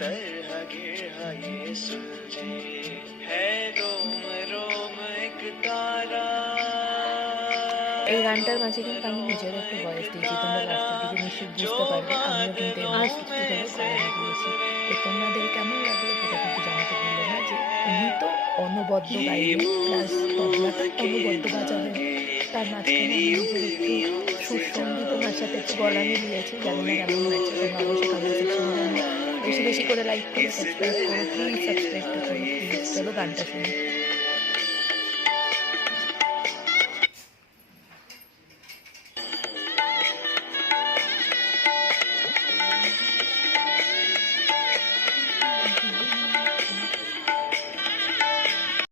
तरह गिर सुलझे है रोम रोम एक तारा। এই গানটার মাঝে কিন্তু আমি নিজের একটা ভয়েস দিয়েছি, তোমরা লাস্টের দিকে নিশ্চয়ই বুঝতে পারবে। আমিও কিন্তু এর মধ্যে একটু হলেও গলা দিয়েছি। তো তোমাদের কেমন লাগলো সেটা কিন্তু জানাতে ভুলো না, যে উনি তো অনবদ্য গাইবেন প্লাস তবলাটা অনবদ্য বাজাবেন, তার মাঝখানে আমি নিজের একটু সুরসঙ্গীত ওনার সাথে একটু গলা মিলিয়েছি। জানি না কেমন হয়েছে, তোমরা অবশ্যই কমেন্ট সেকশনে জানিও। বেশি বেশি করে লাইক করো, সাবস্ক্রাইব করো, প্লিজ সাবস্ক্রাইবটা করো প্লিজ। চলো গানটা শুনি।